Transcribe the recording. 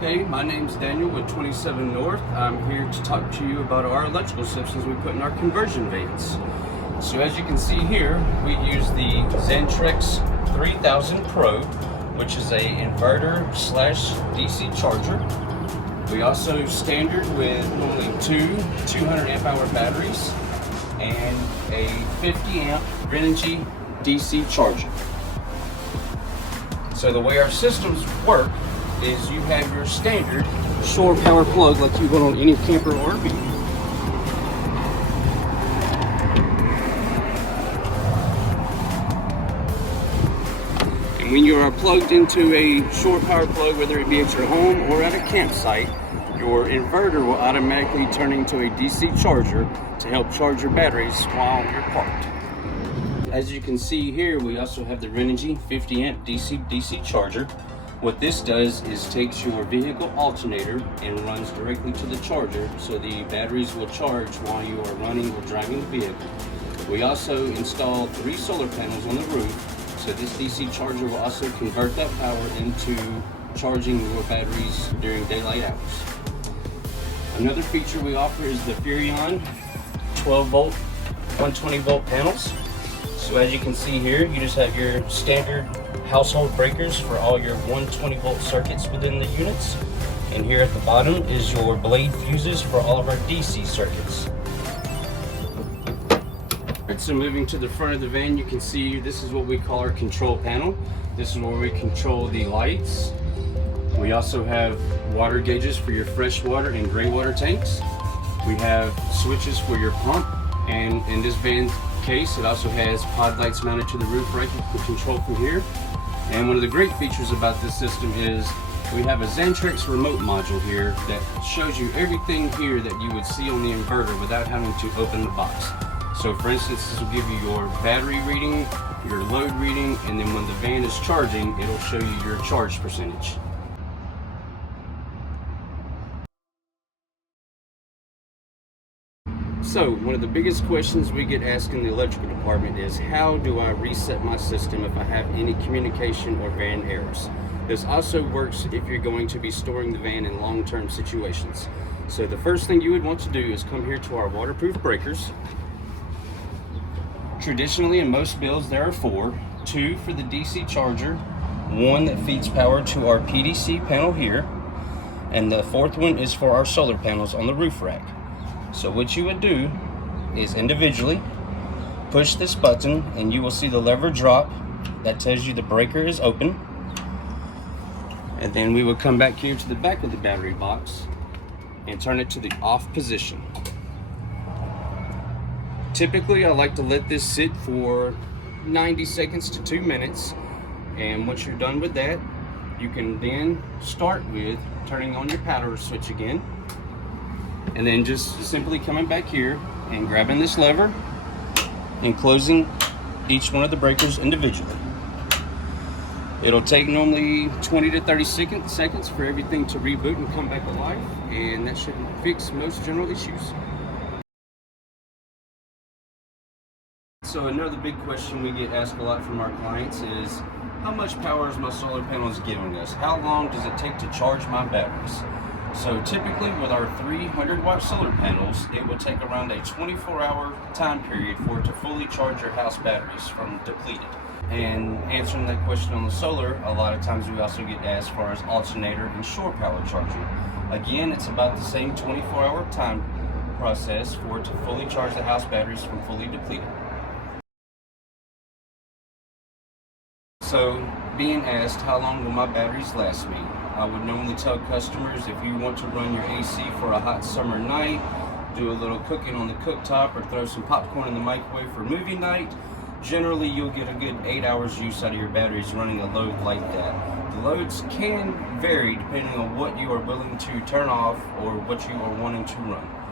Hey, my name's Daniel with 27 North. I'm here to talk to you about our electrical systems we put in our conversion vans. So as you can see here, we use the Xantrex 3000 Pro, which is a inverter slash DC charger. We also standard with only two 200 amp hour batteries and a 50 amp Renogy DC charger. So the way our systems work is you have your standard shore power plug like you would on any camper or RV. And when you are plugged into a shore power plug, whether it be at your home or at a campsite, your inverter will automatically turn into a DC charger to help charge your batteries while you're parked. As you can see here, we also have the Renogy 50 amp DC charger. What this does is takes your vehicle alternator and runs directly to the charger, so the batteries will charge while you are running or driving the vehicle. We also installed 3 solar panels on the roof, so this DC charger will also convert that power into charging your batteries during daylight hours. Another feature we offer is the Furrion 12 volt, 120 volt panels. So as you can see here, you just have your standard household breakers for all your 120 volt circuits within the units. And here at the bottom is your blade fuses for all of our DC circuits. Alright, so moving to the front of the van, you can see this is what we call our control panel. This is where we control the lights. We also have water gauges for your fresh water and gray water tanks. We have switches for your pump, and in this van's case, it also has pod lights mounted to the roof rack you can control from here. And one of the great features about this system is we have a Xantrex remote module here that shows you everything here that you would see on the inverter without having to open the box. So for instance, this will give you your battery reading, your load reading, and then when the van is charging, it'll show you your charge percentage. So, one of the biggest questions we get asked in the electrical department is, how do I reset my system if I have any communication or van errors? This also works if you're going to be storing the van in long-term situations. So the first thing you would want to do is come here to our waterproof breakers. Traditionally, in most builds, there are 4, 2 for the DC charger, 1 that feeds power to our PDC panel here, and the 4th one is for our solar panels on the roof rack. So what you would do is individually push this button and you will see the lever drop. That tells you the breaker is open. And then we will come back here to the back of the battery box and turn it to the off position. Typically, I like to let this sit for 90 seconds to 2 minutes. And once you're done with that, you can then start with turning on your power switch again. And then just simply coming back here and grabbing this lever and closing each one of the breakers individually. It'll take normally 20 to 30 seconds for everything to reboot and come back alive, and that should fix most general issues. So another big question we get asked a lot from our clients is, how much power is my solar panels giving us? How long does it take to charge my batteries? So typically with our 300 watt solar panels, it will take around a 24-hour time period for it to fully charge your house batteries from depleted. And answering that question on the solar, a lot of times we also get asked for as alternator and shore power charger. Again, it's about the same 24-hour time process for it to fully charge the house batteries from fully depleted. So being asked, how long will my batteries last me? I would normally tell customers, if you want to run your AC for a hot summer night, do a little cooking on the cooktop, or throw some popcorn in the microwave for movie night, generally you'll get a good 8 hours use out of your batteries running a load like that. The loads can vary depending on what you are willing to turn off or what you are wanting to run.